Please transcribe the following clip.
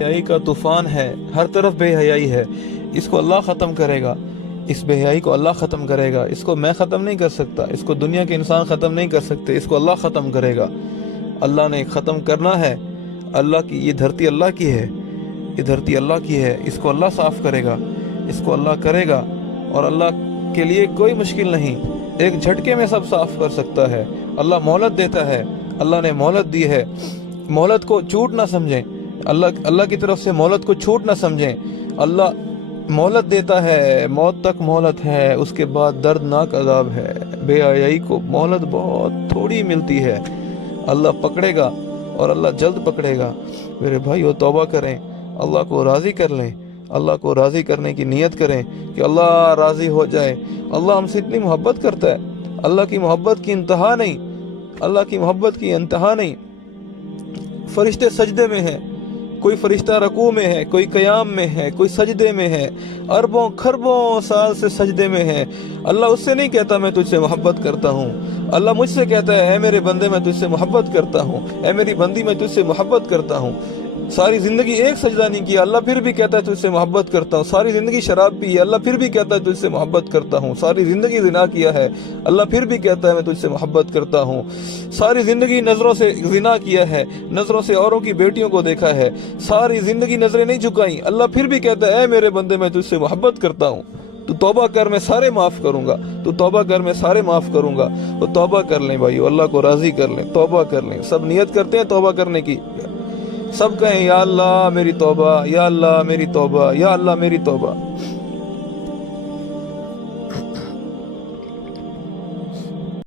حیائی کا طوفان ہے، ہر طرف بے حیائی ہے، اس کو اللہ ختم کرے گا، اس بے حیائی کو اللہ ختم کرے گا، اس کو میں ختم نہیں کر سکتا، اس کو دنیا کے انسان ختم نہیں کر سکتے، اس کو اللہ ختم کرے گا۔ اللہ نے ختم کرنا ہے، اللہ کی یہ دھرتی اللہ کی ہے، یہ دھرتی اللہ کی ہے، اس کو اللہ صاف کرے گا، اس کو اللہ کرے گا، اور اللہ کے لیے کوئی مشکل نہیں، ایک جھٹکے میں سب صاف کر سکتا ہے۔ اللہ مہلت دیتا ہے، اللہ نے مہلت دی ہے، مہلت کو چھوٹ نہ سمجھیں، اللہ کی طرف سے مہلت کو چھوٹ نہ سمجھیں۔ اللہ مہلت دیتا ہے، موت تک مہلت ہے، اس کے بعد دردناک عذاب ہے۔ بے حیائی کو مہلت بہت تھوڑی ملتی ہے، اللہ پکڑے گا اور اللہ جلد پکڑے گا۔ میرے بھائیو توبہ کریں، اللہ کو راضی کر لیں، اللہ کو راضی کرنے کی نیت کریں کہ اللہ راضی ہو جائے۔ اللہ ہم سے اتنی محبت کرتا ہے، اللہ کی محبت کی انتہا نہیں، اللہ کی محبت کی انتہا نہیں۔ فرشتے سجدے میں ہیں، کوئی فرشتہ رکوع میں ہے، کوئی قیام میں ہے، کوئی سجدے میں ہے، اربوں کھربوں سال سے سجدے میں ہے۔ اللہ اس سے نہیں کہتا میں تجھ سے محبت کرتا ہوں، اللہ مجھ سے کہتا ہے اے میرے بندے میں تجھ سے محبت کرتا ہوں، اے میری بندی میں تجھ سے محبت کرتا ہوں۔ ساری زندگی ایک سجدہ نہیں کیا، اللہ پھر بھی کہتا ہے تجھ سے محبت کرتا ہوں۔ ساری زندگی شراب پی ہے، اللہ پھر بھی کہتا ہے تجھ سے محبت کرتا ہوں۔ ساری زندگی زنا کیا ہے، اللہ پھر بھی کہتا ہے میں تجھ سے محبت کرتا ہوں۔ ساری زندگی نظروں سے زنا کیا ہے، نظروں سے اوروں کی بیٹیوں کو دیکھا ہے، ساری زندگی نظریں نہیں جھکائیں، اللہ پھر بھی کہتا ہے اے میرے بندے میں تجھ سے محبت کرتا ہوں، تو توبہ کر میں سارے معاف کروں گا، تو توبہ کر میں سارے معاف کروں گا۔ تو توبہ کر لیں بھائیو، اللہ کو راضی کر لیں، توبہ کر لیں۔ سب نیت کرتے ہیں توبہ کرنے کی، سب کہیں یا اللہ میری توبہ، یا اللہ میری توبہ، یا اللہ میری توبہ۔